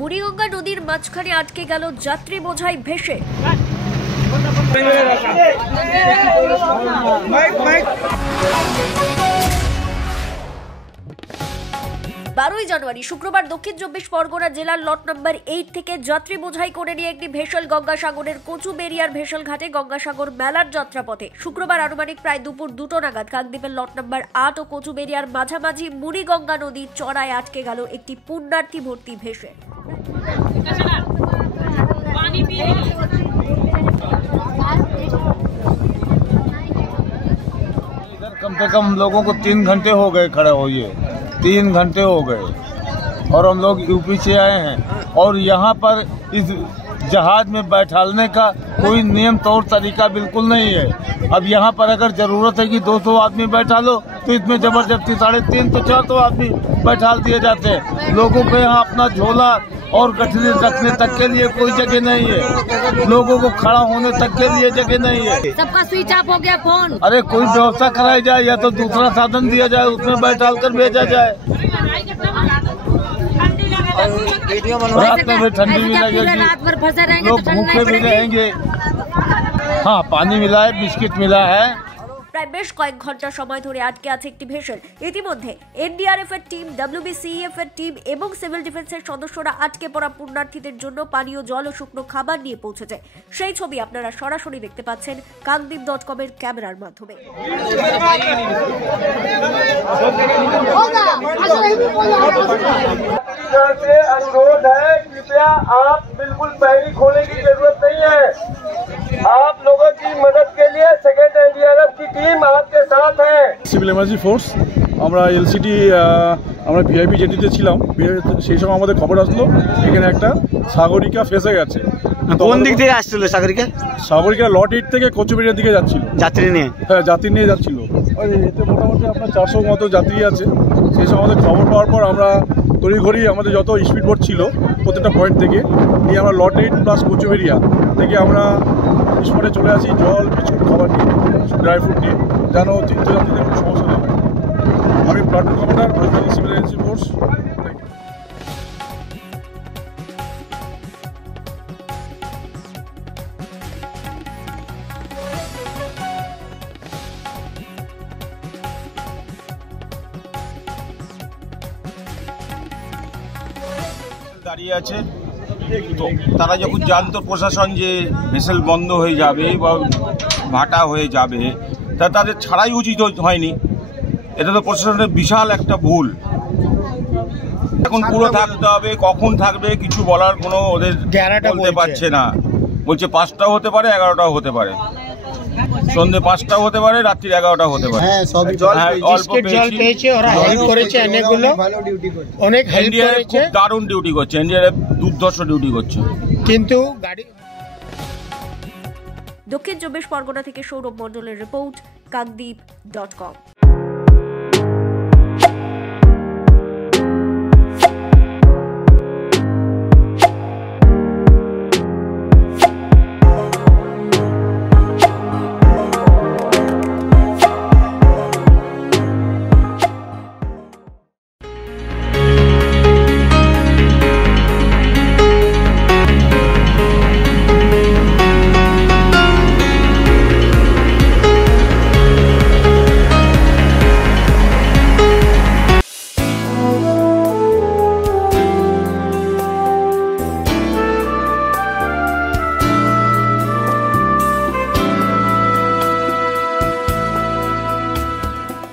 বুড়িগঙ্গা নদীর মাঝখানে আটকে গেল যাত্রী বোঝাই ভেসে। 12ই জানুয়ারি শুক্রবার দক্ষিণ 24 পরগনা জেলার লট নম্বর 8 থেকে যাত্রী বোঝাই করে নিয়ে একটি ভেসেল গঙ্গাসাগরের কচুবেরিয়ার ভেসেল ঘাটে গঙ্গাসাগর মেলার যাত্রাপথে শুক্রবার আনুমানিক প্রায় দুপুর 2টো নাগাদ কাকদ্বীপের লট নম্বর 8 ও কচুবেরিয়ার মাঝামাঝি বুড়িগঙ্গা নদীর চড়ায় আটকে গেল একটি পুণ্যার্থী ভর্তি ভেসে। कम से कम लोगों को 3 घंटे हो गए खड़े हुए, 3 घंटे हो गए और हम लोग यूपी से आए हैं और यहाँ पर इस जहाज में बैठालने का कोई नियम तौर तरीका बिल्कुल नहीं है। अब यहाँ पर अगर जरूरत है कि 200 आदमी बैठा लो तो इसमें जबरदस्ती 350 तो 400 आदमी बैठाल दिए जाते हैं। लोगों को यहाँ अपना झोला और गठरी रखने तक के लिए कोई जगह नहीं है, लोगों को खड़ा होने तक के लिए जगह नहीं है। सबका स्विच ऑफ हो गया फोन। अरे कोई व्यवस्था कराई जाए या तो दूसरा साधन दिया जाए, उसमें बैठाल कर भेजा जाए। रात में भी ठंडी भी लगेगी, लोग भूखे भी रहेंगे। हाँ, पानी मिला है, बिस्किट मिला है। প্রায় বেশ কয়েক ঘন্টা সময় ধরে আটকে আছে একটি ভেসেল। ইতিমধ্যে এনডিআরএফ এর টিম, ডব্লিউবিসিএফ এর টিম এবং সিভিল ডিফেন্সের সদস্যরা আটকে পড়া পুণ্যার্থীদের জন্য পানীয় জল ও শুকনো খাবার নিয়ে পৌঁছেছে। সেই ছবি আপনারা সরাসরি দেখতে পাচ্ছেন কাকদ্বীপ.com এর ক্যামেরার মাধ্যমে। अनुरोध है, कृपया आप बिल्कुल पैरी खोलने की जरूरत नहीं है। आप लोगों की मदद के लिए सेकेंड एनडीआरएफ की टीम आपके साथ है। সিভিল এমার্জেন্সি ফোর্স আমরা এলসিটি আমরা ভিআইপি জেটিতে ছিলাম, সেই সময় আমাদের খবর আসলো এখানে একটা সাগরিকা ফেসে গেছে। কোন দিক থেকে আসছিল সাগরিকা? সাগরিকা লট 8 থেকে কচুবেড়িয়ার দিকে যাচ্ছিল যাত্রী নিয়ে। হ্যাঁ, যাত্রী নিয়ে যাচ্ছিল। এতে মোটামুটি আপনার 400 মতো যাত্রী আছে। সেই সময় আমাদের খবর পাওয়ার পর আমরা তড়িঘড়ি আমাদের যত স্পিড বোট ছিল প্রত্যেকটা পয়েন্ট থেকে নিয়ে আমরা লট 8 প্লাস কচুবেড়িয়া থেকে আমরা স্পটে চলে আসি, জল, বিস্কুট, খাবার নিয়ে, ড্রাই ফ্রুট নিয়ে, যেন তীর্থযাত্রীদের কোনো সমস্যা না হয়। আমি platoon commander, West civil emergency force. দাঁড়িয়ে আছে, তো তারা যখন জানতো প্রশাসন যে ভেসেল বন্ধ হয়ে যাবে বা ভাটা হয়ে যাবে, তা তাদের ছাড়াই উচিত হয়নি। এটা তো প্রশাসনের বিশাল একটা ভুল। এখন পুরো থাকতে হবে, কখন থাকবে কিছু বলার কোনো ওদের বলতে পারছে না। বলছে 5টাও হতে পারে, 11টাও হতে পারে, সন্ধ্যে 5টাও হতে পারে, রাত্রি 11টাও হতে পারে। অল্প পেয়েছে, ওরা হেল্প করেছে, অনেক হেল্প করেছে, খুব দারুণ ডিউটি করছে। এনডিআরএফ দুর্ধর্ষ ডিউটি করছে। কিন্তু দক্ষিণ 24 পরগনা থেকে সৌরভ মণ্ডলের রিপোর্ট, কাকদ্বীপ.com।